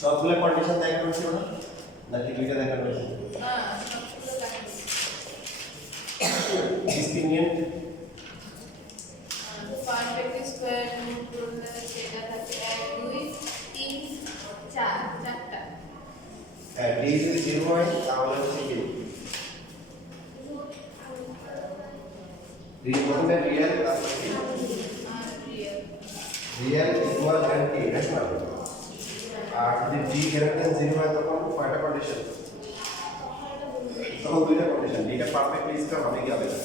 সবগুলো কন্ডিশন দেখা হচ্ছে না নাকি দুইটা দেখা হচ্ছে না সবগুলো দেখা ডিসক্রিমিনেন্ট পারফেক্ট স্কয়ার রুট করলে সেটা থাকে 1 2 3 4 চারটা ডি যদি 0 হয় তাহলে হচ্ছে কি ডি বলতে রিয়েল তারপরে কি রিয়েল রিয়েল ইকুয়াল এন্ড কি রেশনাল আর যদি ডি গ্রেটার দ্যান 0 হয় তখন কয়টা কন্ডিশন তখন দুইটা কন্ডিশন ডিটা পারফেক্টলি স্কয়ার হবে কি হবে না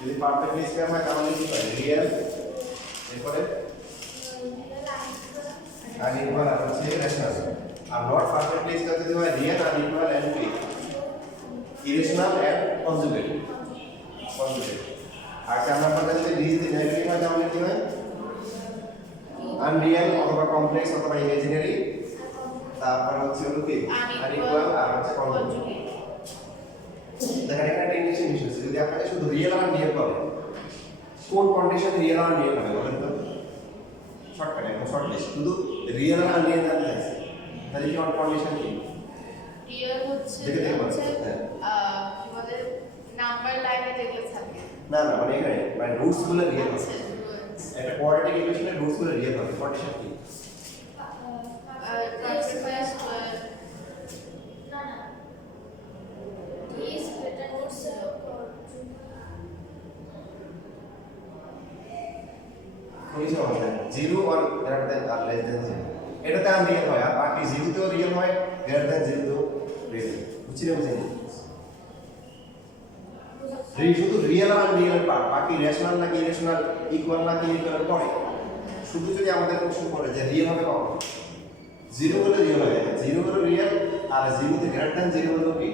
যদি পারফেক্টলি স্কয়ার হয় তাহলে কি হয় রিয়েল এরপরে আর ইকুয়াল আর হচ্ছে rational are not perfectly square যদি হয় রিয়েল আর ইকুয়াল এন্ড কি ইরেশনাল এন্ড কনজুগেট আর আমরা বলতে যদি ডি যদি নেগেটিভ হয় তাহলে কি হয় আনরিয়েল অথবা কমপ্লেক্স অথবা ইমাজিনারি তারপর হচ্ছে হলো কি আনইকুয়াল আর হচ্ছে কনজুগেট দেখেন এখানে ইংলিশ আছে যদি আপনাকে শুধু রিয়েল আর আনরিয়েল বলে কোন কন্ডিশন রিয়েল আর আনরিয়েল হবে বলেন তো শর্টকাট একদম শর্ট লিস্ট শুধু রিয়েল আর আনরিয়েল জানতে চাইছি তাহলে কি কন্ডিশন কি রিয়েল হচ্ছে দেখে হচ্ছে হ্যাঁ কি বলে নাম্বার লাইনে যেগুলো থাকে না না মানে এখানে মানে রুটস গুলো রিয়েল আছে একটা কোয়াড্রেটিক ইকুয়েশনের রুটস গুলো রিয়েল হবে কন্ডিশন কি পারফেক্ট স্কয়ার না না ইজ গ্রেটার কোন সমস্যা 0 আর গ্রেটার দ্যান আর লেস দ্যান 0 এটাতে আনরিয়েল হয় আর বাকি 0 তেও রিয়েল হয় গ্রেটার দ্যান 0 তেও রিয়েল বুঝছিলেন শুধু রিয়েল আর আনরিয়েল পার্ট বাকি রেশনাল নাকি ইরেশনাল ইকুয়াল নাকি ইকুয়াল পড়ে শুধু যদি আমাদের কোশ্চেন পড়ে যে রিয়েল হবে কখন 0 হলে রিয়েল হবে 0 হলো রিয়েল আর 0 তে গ্রেটার দ্যান 0 হলো কি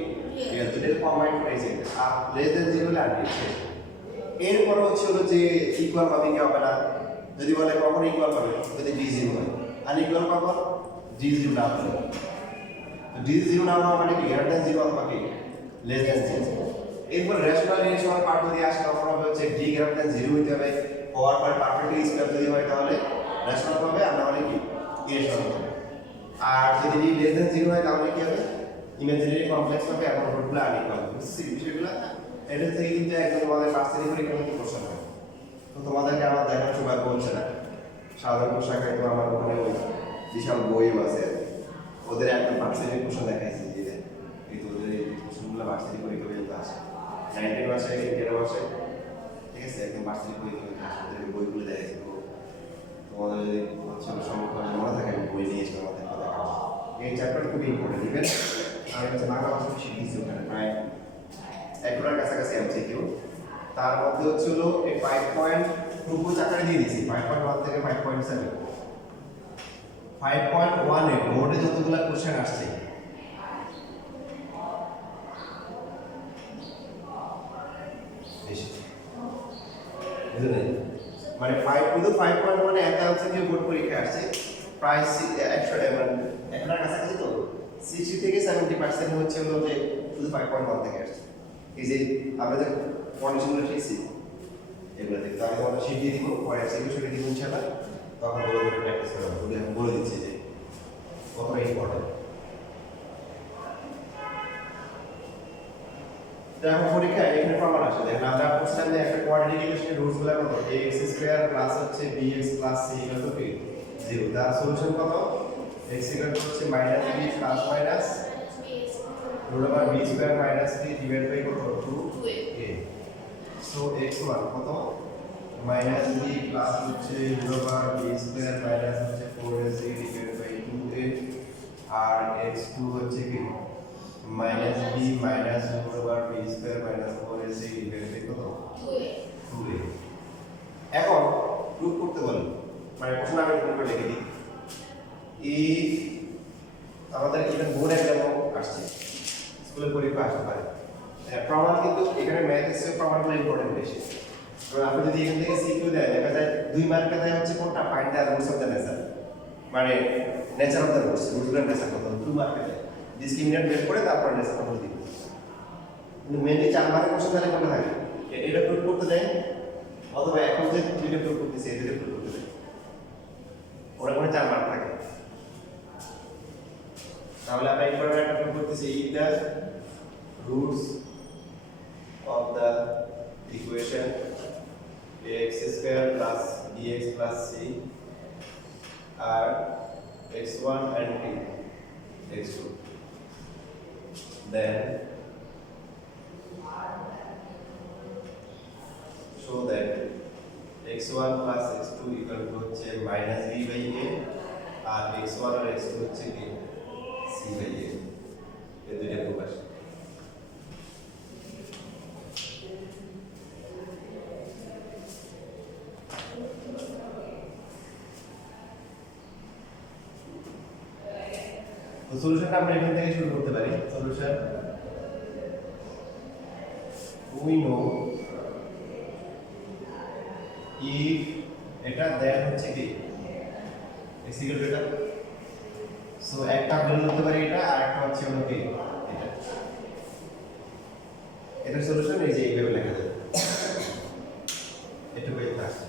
রিয়েল তো এটা কম্বাইন্ড হয়েছে আর লেস দ্যান 0 হলে আনরিয়েল এরপর হচ্ছে হলো যে ইকুয়াল হবে কি হবে না যদি বলে কখন ইকুয়াল হবে যদি d 0 হয় আনইকুয়াল কখন d 0 না হলে তো d 0 না হওয়া মানে কি গ্রেটার দ্যান 0 অথবা কি লেস দ্যান 0 এরপর রেশনাল ইরেশনাল পার্ট যদি আসে তখন হবে হচ্ছে d গ্রেটার দ্যান 0 হতে হবে হওয়ার পর পারফেক্টলি স্কয়ার যদি হয় তাহলে রেশনাল হবে আর না হলে কি ইরেশনাল হবে আর যদি d লেস দ্যান 0 হয় তাহলে কি হবে ইমাজিনারি কমপ্লেক্স হবে এবং রুটগুলো আনইকুয়াল হবে বুঝছিস বিষয়গুলো এটা থেকে কিন্তু একদম তোমাদের পার্সেন্টেজ পরীক্ষা মতো প্রশ্ন হয় তো তোমাদেরকে আমার দেখার সময় বলছে না সাধারণ শাখায় তো আমার ওখানে ওই বিশাল বইও আছে ওদের একদম পার্সেন্টেজ প্রশ্ন দেখাইছে যে এই তো ওদের এই প্রশ্নগুলো পার্সেন্টেজ পরীক্ষা পর্যন্ত আসে 19 মাসে 13 মাসে ঠিক আছে একদম পার্সেন্টেজ পরীক্ষা পর্যন্ত আসে ওদের বইগুলো দেখাইছে তো তোমাদের যদি হচ্ছে সম্পর্কে মনে থাকে আমি বই নিয়ে এসে আমাদের কথা এই চ্যাপ্টার খুবই ইম্পর্টেন্ট ইভেন আমি হচ্ছে বাংলা ভাষা শিখেছি ওখানে প্রায় একটার কাছাকাছি আছে কেউ তার মধ্যে হচ্ছে হলো এই 5.2 আকারে দিয়ে দিয়েছি 5.1 থেকে 5.7 5.1 এ বোর্ডে যতগুলো কোশ্চেন আসছে বেশি বুঝলেন মানে 5.1 এ একটা হচ্ছে যে বোর্ড পরীক্ষা আসছে প্রায় 100 মানে একটার কাছাকাছি তো 60 থেকে 70% হচ্ছে হলো যে শুধু 5.1 থেকে আসছে এই যে আমরা যে কন্ডিশনগুলো শিখছি এগুলো থেকে আমি তোমাদের শিখিয়ে দিব পরে এক্সিকিউশনে দিব ইনশাআল্লাহ তখন তোমাদের প্র্যাকটিস করা হবে আমি বলে দিচ্ছি যে কতটা ইম্পর্টেন্ট তো এখন পরীক্ষায় এখানে প্রমাণ আসে দেখেন আমরা বুঝলাম যে একটা কোয়াড্রেটিক ইকুয়েশনের রুটসগুলো কত ax স্কয়ার প্লাস হচ্ছে bx plus c equal to কি 0 তার সলিউশন কত x ইকুয়াল টু হচ্ছে minus b plus minus root over b square minus 3 divided by কত 2a so x1 কত minus b plus হচ্ছে root over b square minus হচ্ছে 4ac divided by 2a R x2 হচ্ছে কি minus b minus root over b square minus 4ac divided by কত 2a এখন proof করতে বলেন মানে প্রশ্ন আমি প্রুফ করে লিখে দিই এই আমাদের ইভেন বোর্ড এক্সামও আসছে স্কুলের পরীক্ষা আসতে পারে প্রমাণ কিন্তু এখানে ম্যাথের প্রমাণগুলো ইম্পর্টেন্ট বেশি কারণ আপনি যদি এখান থেকে সিকিউ দেয় দেখা যায় 2 মার্কে দেয় হচ্ছে কোনটা find the roots of the nature মানে নেচার অফ দ্য রুটস রুটগুলোর নেচার কত 2 মার্কে দেয় ডিসক্রিমিনেন্ট বের করে তারপর নেচার কত দিবে কিন্তু মেইনলি 4 মার্কের কোশ্চেন তাহলে কোনটা থাকে এটা প্রুফ করতে দেয় অথবা এখন যে দুইটা প্রুফ করতেছে এই দুইটা প্রুফ করতে দেয় 4 বার থাকে। তাহলে আমরা ইম্পর্টেন্ট একটা প্রুফ করতেছি if the roots of the equation ax square plus bx plus c are x1 and x2, then show that x1 plus x2 equal to হচ্ছে minus b by a R x1 R x2 হচ্ছে কি c by a, এই দুইটা proof আছে। তো সলিউশনটা আমরা এখান থেকে শুরু করতে পারি। সলিউশন we know if এটা দেন হচ্ছে কি x equal to এটা, সো একটা ধরে নিতে পারি এটা আর একটা হচ্ছে হলো কি এটা। এটার সলিউশন এই যে এইভাবে লেখা যায়, এটুকুই থাকছে।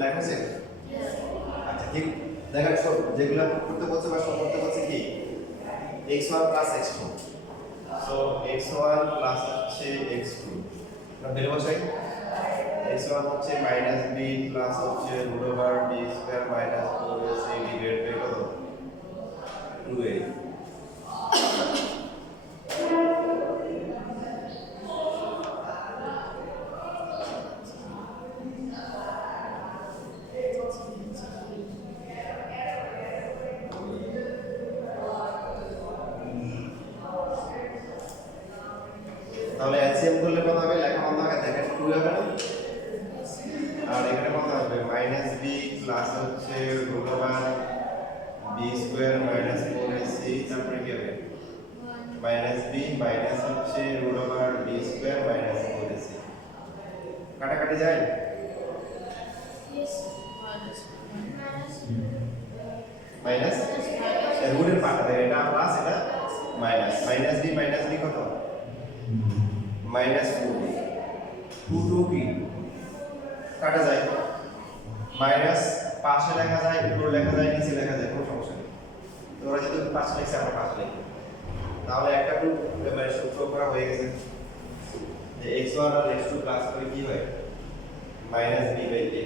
লাইন আছে? আচ্ছা ঠিক, দেখেন সব যেগুলো করতে বলছে বা সব করতে বলছে কি x1 plus x2, so x1 plus হচ্ছে x2 আমরা বের বসাই। x1 হচ্ছে মাইনাস b প্লাস হচ্ছে root over b square minus 4ac divide by কত 2a। তাহলে এলসিএম করলে কত হবে? লেখা বন্ধ হবে, দেখেন 2 হবে না, আর এখানে কত হবে মাইনাস b প্লাস হচ্ছে root over b square minus 4ac, তারপরে কি হবে মাইনাস b মাইনাস হচ্ছে root over b square minus 4ac, কাটাকাটি যায় মাইনাস রুটের পার্ট হবে, এটা প্লাস এটা মাইনাস, মাইনাস b কত মাইনাস 2 2 কি কাটা যায়, মাইনাস পাশে লেখা যায়, উপরে লেখা যায়, নিচে লেখা যায়, কোনো সমস্যা নেই। তো ওরা যেহেতু পাশে লিখছে আমরা পাশে লিখি, তাহলে একটা গ্রুপ এবারে সূত্র করা হয়ে গেছে যে x1 আর x2 প্লাস করে কি হয় minus b by a।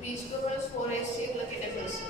b square plus 4ac এগুলো কেটে ফেলছি।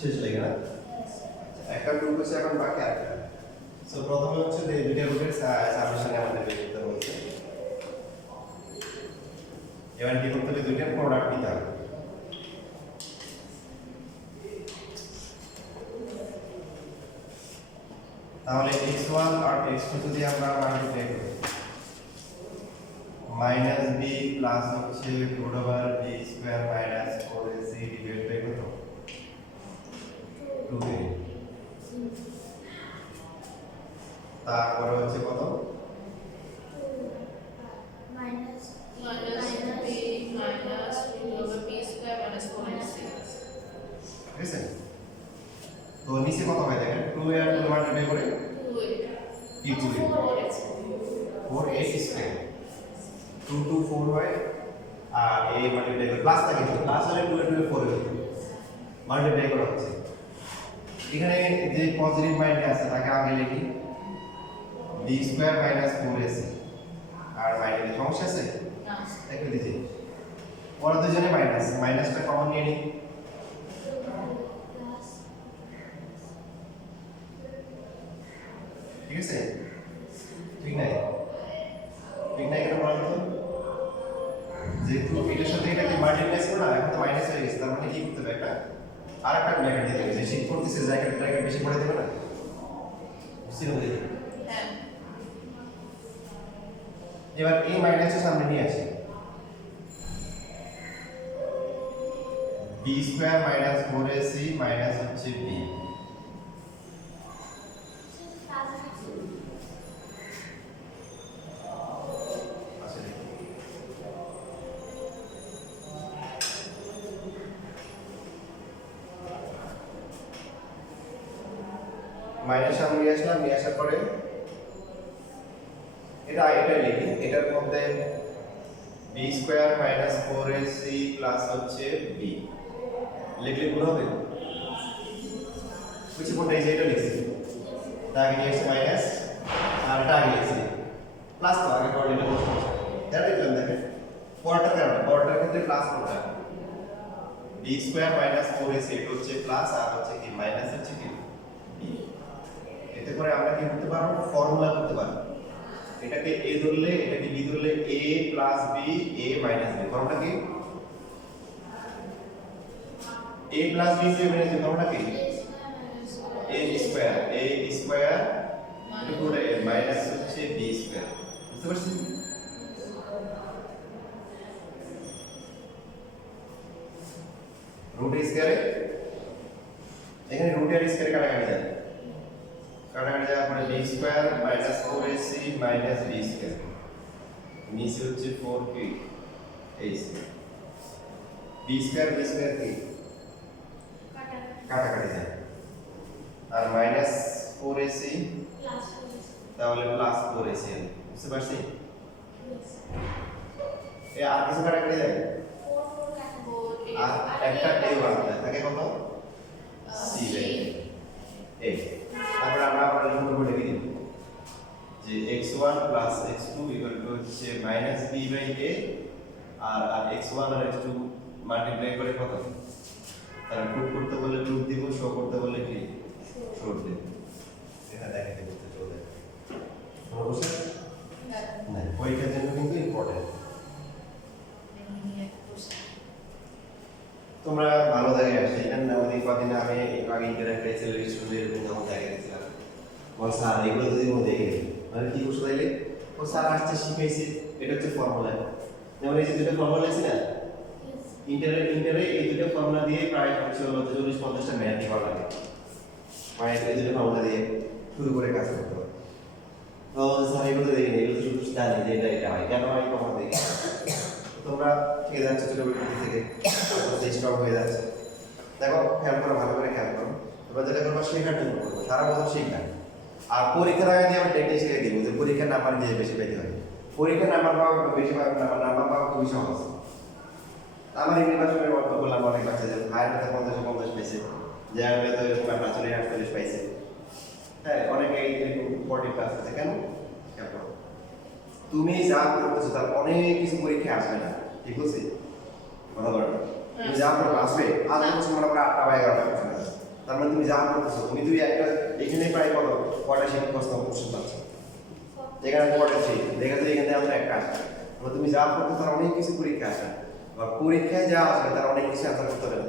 শেষ লেগে না একটা প্রুফ হচ্ছে এখন বাকি আরেকটা সো প্রথমে হচ্ছে যে দুইটা রুটের সামেশনে আমাদের বের করতে বলছে এবার কি করতে হবে দুইটার প্রোডাক্ট নিতে হবে তাহলে x1 আর x2 যদি আমরা মাল্টিপ্লাই করি মাইনাস b প্লাস হচ্ছে root over b square minus 4ac divide by কত 2a তারপরে হচ্ছে কত minus minus b minus root over b square minus 4ac ঠিক আছে তো নিচে কত হয় দেখেন 2a আর 2 মাল্টিপ্লাই করে 2a কি 2a 4a স্কয়ার 2 2 4 হয় আর a মাল্টিপ্লাই করে প্লাস থাকে প্লাস হলে 2 এর 2 4 হবে মাল্টিপ্লাই করা হচ্ছে এখানে যে পজিটিভ মাইন্ডে আছে তাকে আগে লিখি b স্কয়ার মাইনাস 4ac আর মাইনাস সমস্যা আছে না একটু দিছি পরে দুজনে মাইনাসটা কমন নিয়ে নিই plus ঠিক আছে ঠিক নাই কেন বলেন তো যেহেতু এটার সাথে এটাকে মাল্টিপ্লাই করো না এখন তো মাইনাস হয়ে গেছে তার মানে কি করতে হবে একটা আরেকটা ব্র্যাকেট দিতে হবে যে শিফট করতেছে জায়গাটা ব্র্যাকেট বেশি পড়ে দেবে না বুঝতে হবে হ্যাঁ এবার এই মাইনাসের সামনে নিয়ে আসি b square minus 4ac minus হচ্ছে b আসলে মাইনাস সামনে নিয়ে আসলাম নিয়ে আসার পরে এটা লিখি এটার মধ্যে b square minus 4ac plus হচ্ছে b লিখলে গুণ হবে বুঝছি কোনটা এই যে এটা লিখছি তার আগে নিয়ে এসে মাইনাস আর এটা আগে লিখছি প্লাস তো আগে পড়লে এটা বসে এটা লিখলাম দেখেন পরটার ক্ষেত্রে প্লাস করতে হবে b স্কয়ার মাইনাস 4ac এটা হচ্ছে প্লাস আর হচ্ছে কি মাইনাস হচ্ছে কি b এতে করে আমরা কি করতে পারবো ফর্মুলা করতে পারবো এটাকে a ধরলে এটাকে b ধরলে a plus b a minus b formula কি a plus b a minus b formula কি a স্কয়ার এটা পুরো a মাইনাস হচ্ছে b স্কয়ার বুঝতে পারছেন রুট স্কয়ারে এখানে রুট এর স্কয়ারে কাটাকাটি যাওয়ার পরে b square minus 4ac minus b square নিচে হচ্ছে 4k a square b square কি কাটাকাটি যায় আর মাইনাস 4ac তাহলে প্লাস 4ac বুঝতে পারছি এ আর কিছু কাটাকাটি যায় আর একটা a বাদ থাকে কত c বাই a তারপর আমরা আবার লিখব লিখে দিই যে x1 x2 হচ্ছে -b a R x1 R x2 multiply করে কত তাহলে প্রুফ করতে বলে প্রুফ দিব শো করতে বলে কি শো দেব এটা দেখাতে বলতে চলে বুঝছেন না পরীক্ষার জন্য কিন্তু ইম্পর্টেন্ট তোমরা ভালো জায়গায় আসে এখানে আমাদের কদিন আমি আগে ইন্টারনেটে ছেলের স্টুডেন্ট এরকম যখন জায়গায় গেছিলাম বল স্যার এগুলো যদি মধ্যে দেখে মানে কি করছো তাইলে ও স্যার আসছে শিখাইছে এটা হচ্ছে ফর্মুলা যেমন এই যে দুটো ফর্মুলা আছে না ইন্টারে এই দুটো ফর্মুলা দিয়ে প্রায় হচ্ছে 40-50টা ম্যাথ করা লাগে মানে এই দুটো ফর্মুলা দিয়ে শুরু করে কাজ করতে হবে তো স্যার এগুলো দেখে নেই এগুলো শুধু জানি যে এটা হয় কেন হয় কখন দেখি তোমরা ঠিক যাচ্ছে ছোটবেলা থেকে স্ট্রং হয়ে যাচ্ছে দেখো খেয়াল করো ভালো করে খেয়াল করো তোমরা যেটা করবো শেখার জন্য করবো সারা বছর শেখা আর পরীক্ষার আগে দিয়ে আমরা টেকনিক শিখে দিব যে পরীক্ষার নাম্বার দিয়ে বেশি পেতে হয় পরীক্ষার নাম্বার পাওয়া বেশি নাম্বার পাওয়া খুবই সহজ আমার ইউনিভার্সিটির বর্ত বললাম অনেক বাচ্চা যে হায়ার মেথা 50 পাইছে যে আর মেথা এরকম 48 পাইছে হ্যাঁ অনেকে এরকম 40 ক্লাস আছে কেন খেয়াল করো তুমি যা করতেছো তার অনেক কিছু পরীক্ষা আসবে না ঠিক আছে কথা বলো তুমি যা করো আসবে আজ হচ্ছে মনে করো 8টা বা 11টা তার মানে তুমি যা করতেছো তুমি একটা এখানে প্রায় কটা শিট কোশ্চেন পাচ্ছ, এখানে 43 দেখা যায় এখানে আমরা একটা আসে, মানে তুমি যা করতে তার অনেক কিছু পরীক্ষা আসে, বা পরীক্ষায় যা আসবে তার অনেক কিছু আনসার করতে হবে না,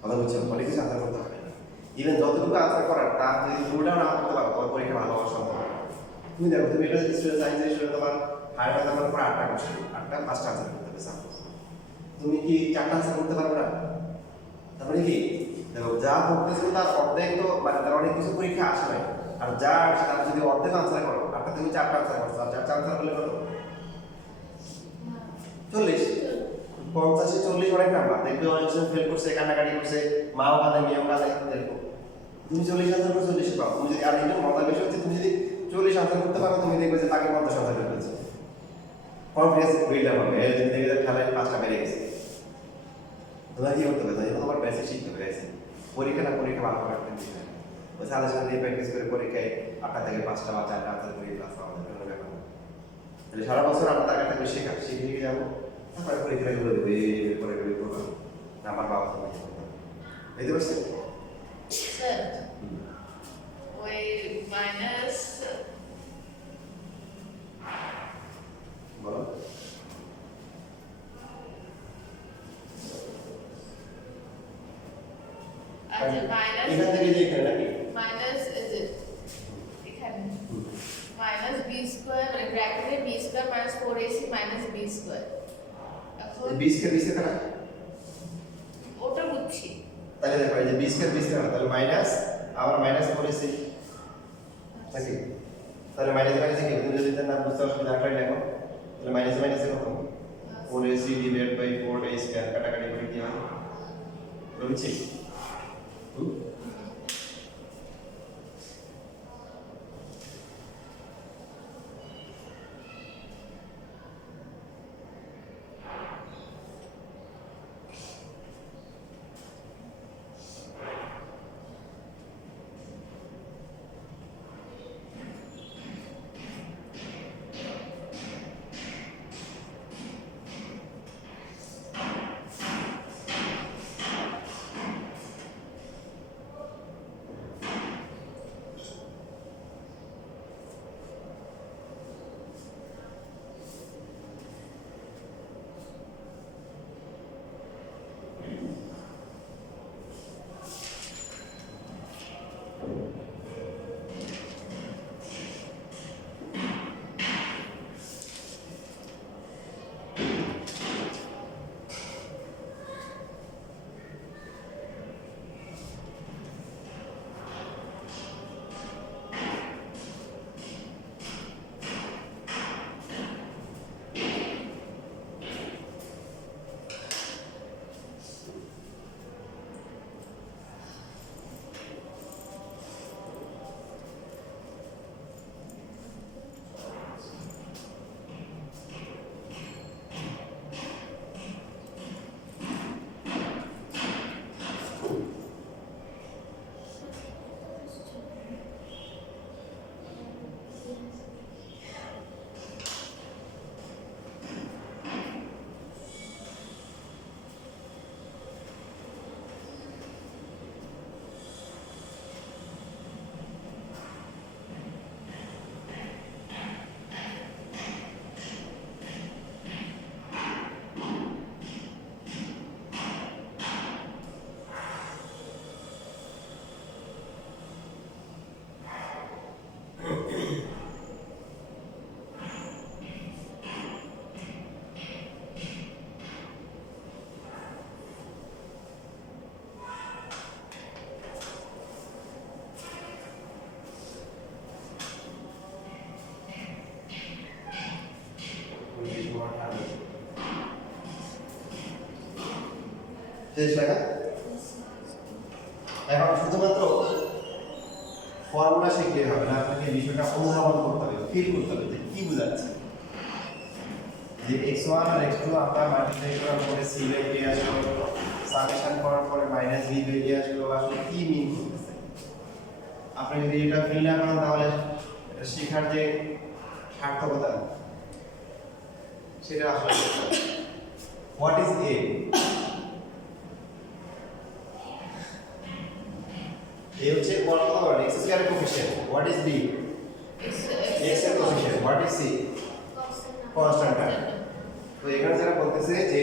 কথা বুঝছো, অনেক কিছু আনসার করতে হবে না, ইভেন যতটুকু আনসার করার তার যদি পুরোটাও না করতে পারো তোমার পরীক্ষা ভালো হওয়া সম্ভব। তুমি দেখো তুমি এটা স্টুডেন্ট সায়েন্স স্টুডেন্ট তোমার হায়ার নাম্বার পর 8টা কোশ্চেন, 8টা 5টা আনসার করতে হবে সাপোজ, তুমি কি 4টা আনসার করতে পারবে না? তার মানে কি দেখো যা করতেছো তার অর্ধেক তো মানে তার অনেক কিছু পরীক্ষা আসে না, আর যা আসে তার যদি অর্ধেক আনসার করো, আটটা তুমি 4টা আনসার করছো, আর 4টা আনসার করলে কত? 40, 50 40 অনেক নাম্বার, দেখবে অনেক জন ফেল করছে, কান্নাকাটি করছে, মাও কাঁদে মেয়েও কাঁদে, দেখো তুমি 40 আনসার করছো 40 পাও, তুমি যদি আর এটা মজার বিষয় হচ্ছে তুমি যদি 40 আনসার করতে পারো তুমি দেখবে যে তাকে 50 আনসার করে ফেলছে, কনফিডেন্স বিল্ড আপ হবে, এই তুমি দেখবে খেলায় 5টা বেড়ে গেছে। তোমার কি করতে হবে? তোমার বেসিক শিখতে হবে, পরীক্ষা ভালো করে রাখতে হবে, ওই সাজেশন দিয়ে প্র্যাকটিস করে পরীক্ষায় 8টা থেকে 5টা বা 4টা আনসার করে ক্লাস আমাদের কোনো ব্যাপার না। তাহলে সারা বছর আমরা তাকে একটা করে শিখে যাবো, তারপরে পরীক্ষাগুলো দেবে, করে করবো নাম্বার পাওয়া যাবে, বুঝতে পারছেন? স্যার ওই মাইনাস বলো আচ্ছা মাইনাস এখান থেকে যে এখানে নাকি মাইনাস এখানে মাইনাস বি স্কোয়ার মানে ব্র্যাকেটে b square minus 4ac minus b square, এখন 20 কে কাটা, ওটা বুঝছি। তাহলে দেখো এই যে 20 কে কাটা, তাহলে মাইনাস আবার মাইনাস 4ac নাকি, তাহলে মাইনাস মাইনাসে কি তুমি যদি না বুঝতে অসুবিধা হয় লেখো, তাহলে মাইনাস মাইনাসে কত 4ac divide by 4a square কাটাকাটি করে কি হয় বুঝছি। শেষ লেখা, এখন শুধুমাত্র ফর্মুলা শিখলে হবে না, আপনাকে বিষয়টা অনুধাবন করতে হবে, ফিল করতে হবে যে কি বোঝাচ্ছে, যে x1 আর x2 আমরা মাল্টিপ্লাই করার পরে c বাই a আসলো, সামেশন করার পরে মাইনাস b বাই a আসলো, আসলে কি মিন করতেছে। আপনি যদি এটা ফিল না করেন তাহলে এটা শেখার যে সার্থকতা সেটা আসলে হোয়াট ইজ a, এই হচ্ছে কত ধরনের x square coefficient what is b x এর coefficient what is c constant term তো এখানে যারা বলতেছে যে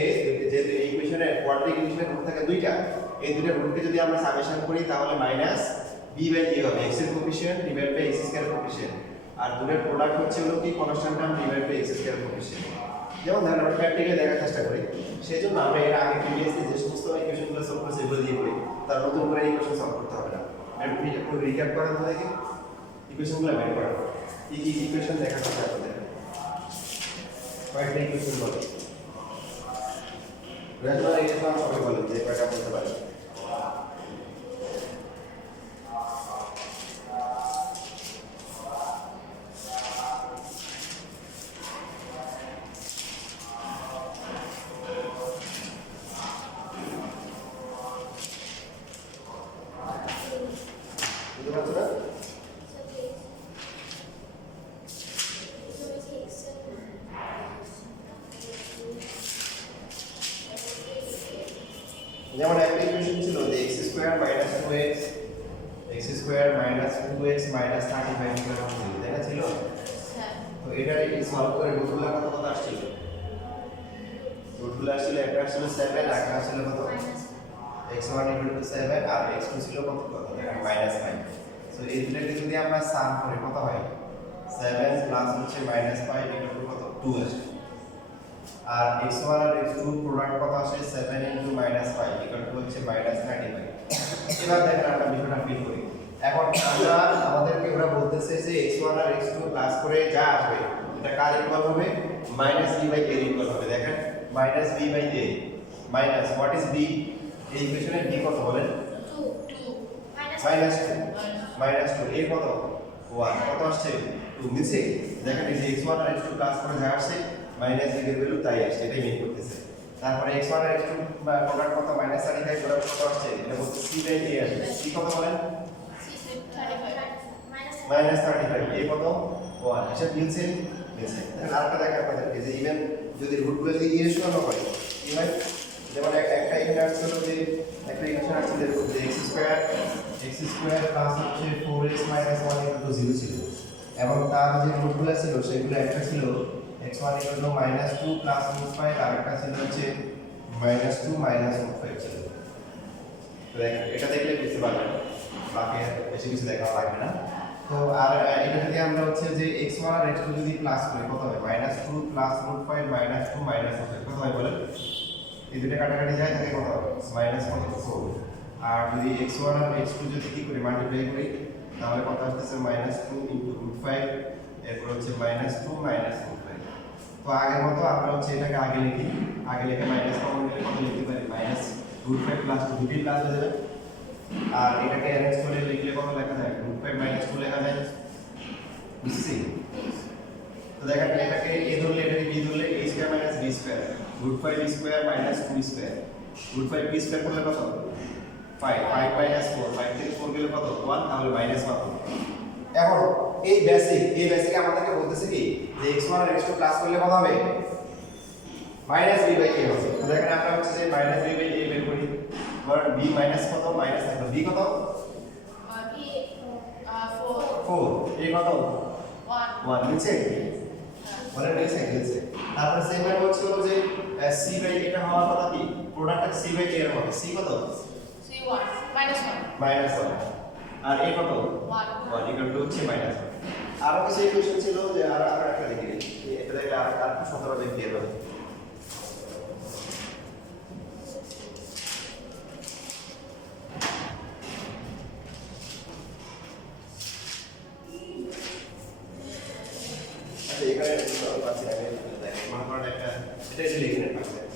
যে এই ইকুয়েশনের কোয়াড্রিক ইকুয়েশনের রুট থাকে দুইটা এই দুইটা রুটকে যদি আমরা সামেশন করি তাহলে মাইনাস b বাই a হবে x এর coefficient divide by x square coefficient আর দুটোর প্রোডাক্ট হচ্ছে হলো কি constant term divide by x square coefficient যেমন ধরেন আমরা প্র্যাকটিক্যালি দেখার চেষ্টা করি সেজন্য আমরা এর আগে প্রিভিয়াসলি যে সমস্ত ইকুয়েশনগুলো সলভ করেছি এগুলো দিয়ে করি তার নতুন করে ইকুয়েশন সলভ করতে হবে না একটু রিক্যাপ করেন তো দেখি ইকুয়েশনগুলো বের করেন কি কি ইকুয়েশন দেখার চেষ্টা করতে কয়েকটা ইকুয়েশন বলো রেগুলার ইকুয়েশন সবাই বলেন যে কয়টা বলতে পারেন বুঝতে পারছো না যেমন একটা ইকুয়েশন ছিল যে x square minus 2x x square minus 2x minus 35 equal to 0 দেখা ছিল হ্যাঁ তো এটা এই সলভ করে রুটগুলো কত আসছিল রুটগুলো আসছিল একটা আসছিল 7 আর একটা আসছিল কত x1 7 আর x2 ছিল কত দেখেন -5 সো এই দুটোকে যদি আমরা সাম করি কত হয় 7 প্লাস হচ্ছে -5 ইকুয়াল টু কত 2 আসে আর x1 আর x2 প্রোডাক্ট কত আসে 7 ইনটু -5 ইকুয়াল টু হচ্ছে -35 এবার দেখেন আমরা বিষয়টা ফিল করি এখন আমরা আমাদেরকে ওরা বলতেছে যে x1 আর x2 প্লাস করে যা আসবে এটা কার ইকুয়াল হবে -b বাই a ইকুয়াল হবে দেখেন -b by a minus what is b এই ইকুয়েশনের b কত বলেন 2 -2 a কত 1 কত আসছে 2 নিচে দেখেন এই যে x1 আর x2 প্লাস করে যা আসছে মাইনাস b এর ভ্যালু তাই আসছে এটাই মিন করতেছে তারপরে x1 আর x2 প্রোডাক্ট কত -35 প্রোডাক্ট কত আসছে এটা বলতে c বাই a আসবে c কত বলেন -35 a কত 1 এসব মিলছে মিলছে আরেকটা দেখা আপনাদেরকে যে ইভেন যদি রুটগুলো যদি ইরেশনাল হয় কি হয় যেমন একটা এখানে আসছিল যে একটা ইকুয়েশন আসছিল যে x স্কয়ার প্লাস হচ্ছে 4x 1 0 ছিল এবং তার যে রুটগুলো ছিল সেগুলো একটা ছিল x1 -2 প্লাস √5 আর একটা ছিল হচ্ছে -2 √5 ছিল তো দেখেন এটা দেখলে বুঝতে পারবেন বাকি আর বেশি কিছু দেখা লাগবে না তো আর এটা যদি আমরা হচ্ছে যে x1 আর x2 যদি প্লাস করি কত হবে -2 প্লাস √5 -2 √5 কত হয় বলেন এই দুটো কাটাকাটি যায় তাহলে কত হবে -4 আর যদি x1 আর x2 যদি কি করি মাল্টিপ্লাই করি তাহলে কত আসছে -2 ইনটু √5 এরপর হচ্ছে -2 √5 তো আগের মতো আমরা হচ্ছে এটাকে আগে লিখে মাইনাস কমন নিলে কত লিখতে পারি -√5 প্লাস 2 দুটি প্লাস হয়ে যাবে আর এটাকে অ্যারেঞ্জ করে লিখলে কত লেখা যায় √5 -2 লেখা যায় বুঝছি তো দেখেন এটাকে a ধরলে এটাকে b ধরলে a square minus b square √5 square minus 2 square √5 b square করলে কত 5 5 মাইনাস 4 5 থেকে 4 গেলে কত 1 তাহলে -1 এখন এই বেসিক আমাদেরকে বলতেছে কি যে x1 আর x2 প্লাস করলে কত হবে -b বাই a হবে তো দেখেন আমরা হচ্ছে যে -b বাই a বের করি ধরেন b মাইনাস কত মাইনাস থাকলো b কত 4 a কত 1 নিচে বলে নিচে তারপরে সেম ভাবে হচ্ছিল যে c বাই এটা হওয়ার কথা কি প্রোডাক্ট c বাই a এর হবে c কত c1 -1 আর a কত 1 ইকুয়াল টু হচ্ছে -1 আরো কিছু ইকুয়েশন ছিল যে আর একটা লিখে দিই এটা দেখলে আর একটু সতর্কভাবে ক্লিয়ার হবে আচ্ছা এখানে পাচ্ছি আমি দেখেন মনে করেন একটা এটা লিখে নেন পাশে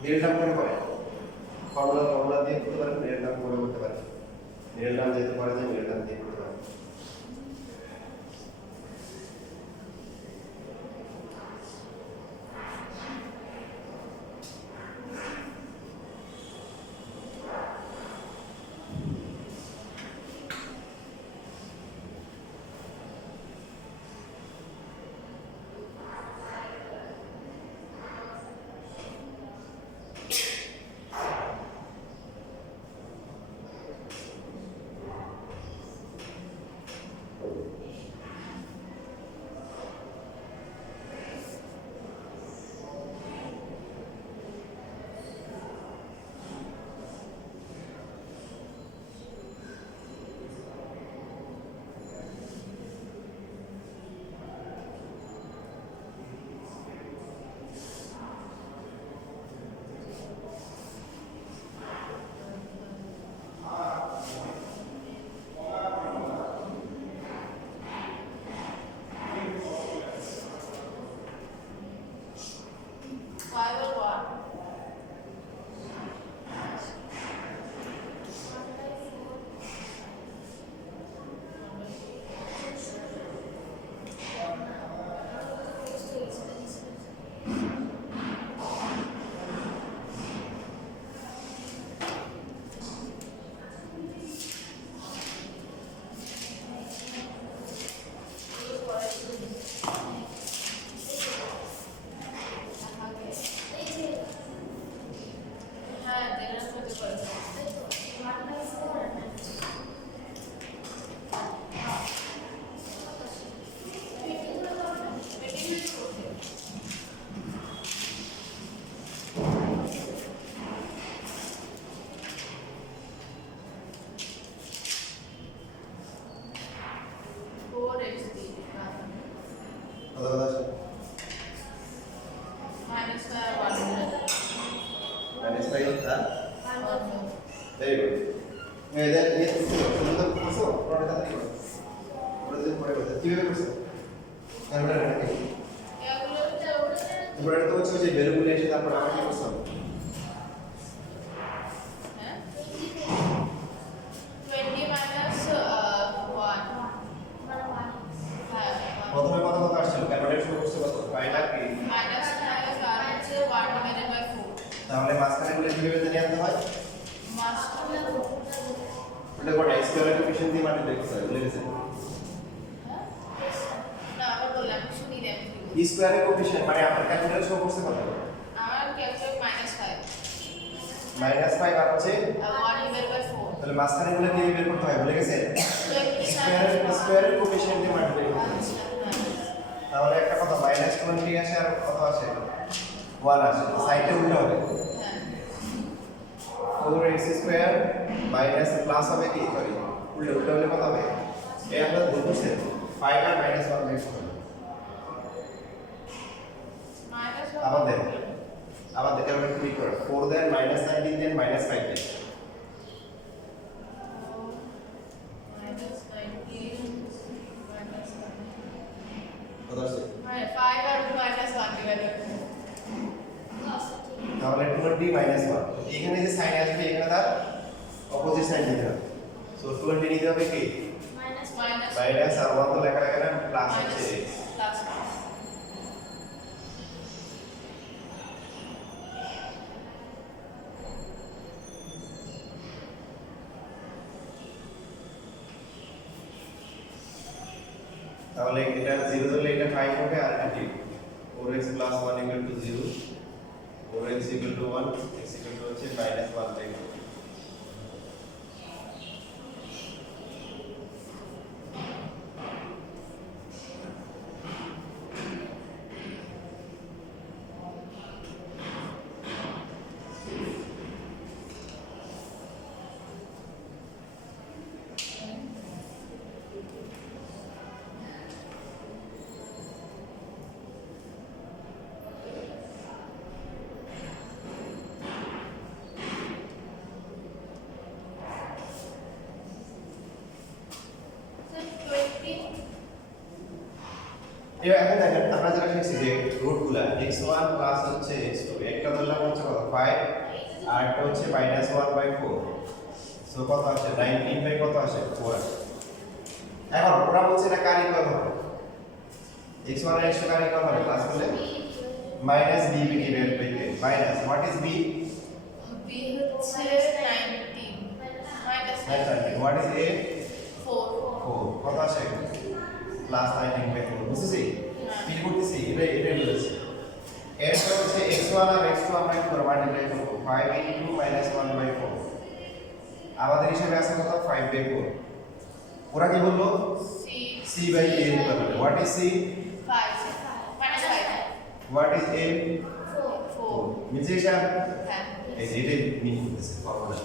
মিডল টার্ম করে করে ফর্মুলা দিয়ে করতে পারেন, মিডল টার্ম করে করতে পারেন। মিডল টার্ম যেহেতু করা যায়, মিডল টার্ম দিয়ে করতে পারেন। Very good. প্রথমে কত কত আসছিল ক্যালকুলেট শুরু করতে কত 5 লাখ কি তাহলে মাঝখানে গুলো কিভাবে জানি আনতে হয় ওটা কোন স্কয়ার কোএফিশিয়েন্ট দিয়ে মাল্টিপ্লাই করতে হয় বুঝে গেছেন স্কয়ার কোএফিশিয়েন্ট মানে আপনার ক্যালকুলেট শুরু করতে কত -5 আর হচ্ছে তাহলে মাঝখানে গুলো কিভাবে বের করতে হয় ভুলে গেছেন স্কয়ার কোএফিশিয়েন্ট দিয়ে মাল্টিপ্লাই করতে হয় তাহলে একটা কথা -20 আসে আর কত আসে 1 আসে সাইডে উল্টো হবে 4x² মাইনাস প্লাস হবে কি সরি উল্টো উল্টো হলে কত হবে এই আমরা বলতেছি 5 আর -1 বের করতে আবার দেখেন আমরা কি করব 4 দেন -19 দেন -5 দেন কত আছে 5 আর -1 ডিভাইডেড তাহলে 20 -1 এখানে যে সাইন আসবে এখানে তার অপোজিট সাইন দিতে হবে সো 20 নিতে হবে কি মাইনাস আর 1 তো লেখা লাগে না প্লাস হচ্ছে তাহলে এটা 0 ধরলে এটা 5 হবে আর এটি 4x + 1 = 0 4x = 1 x = হচ্ছে -1 তাই আমরা যেটা শিখছি যে রুটগুলা x1 প্লাস হচ্ছে x2 একটা ধরলাম হচ্ছে কত 5 আর একটা হচ্ছে -1/4 সো কত আসে 19 বাই কত আসে 4 আসে এখন ওরা বলছে এটা কার ইকুয়াল হবে x1 আর x2 কার ইকুয়াল হবে ক্লাস করলে minus b divided by k minus what is b b হচ্ছে 19 মাইনাস 19 হোয়াট ইজ a 4 4 কত আসে প্লাস 19 বাই 4 বুঝছিস ফিল করতেছি এটা বলেছে এরপর হচ্ছে x1 আর x2 আমরা কি করব মাল্টিপ্লাই করব 5 ইনটু -1/4 আমাদের হিসাবে আছে কত 5 বাই 4 ওরা কি বললো c c by a equal what is c 5 minus 5 what is a 4 মিলছে হিসাব হ্যাঁ এই যে এটাই মিন করতেছে ফর্মুলা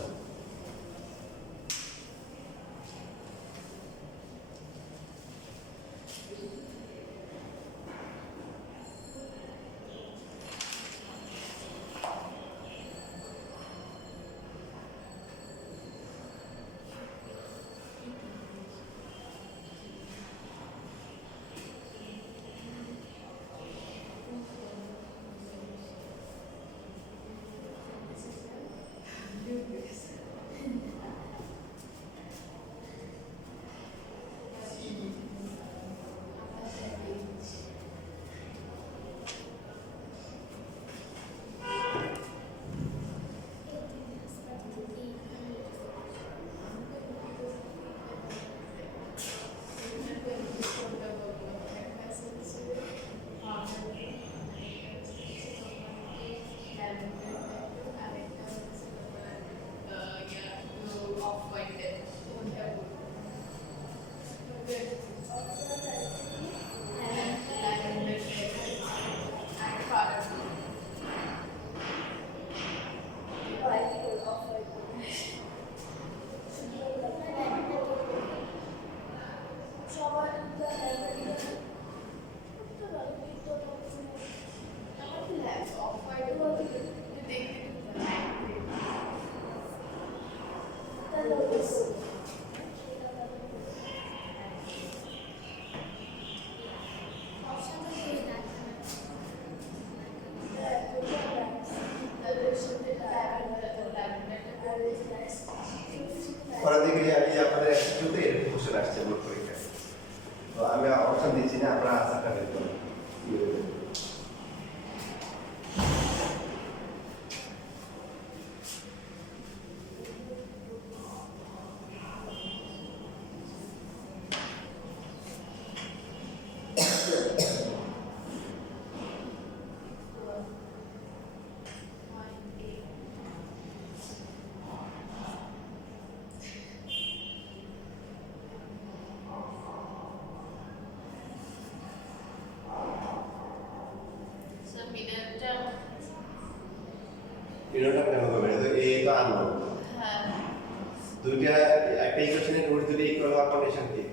পরের দিকে আমি আপনাদের একসাথে এরকম কোশ্চেন আসছে বোর্ড পরীক্ষায় তো আমি অপশন দিচ্ছি না আপনারা আনসারটা বের করুন so middle term এরকম কেন হবে তো এ তো আননোন হ্যাঁ দুইটা একটা ইকুয়েশনের রুট দুটো ইকুয়াল হওয়ার কন্ডিশন কি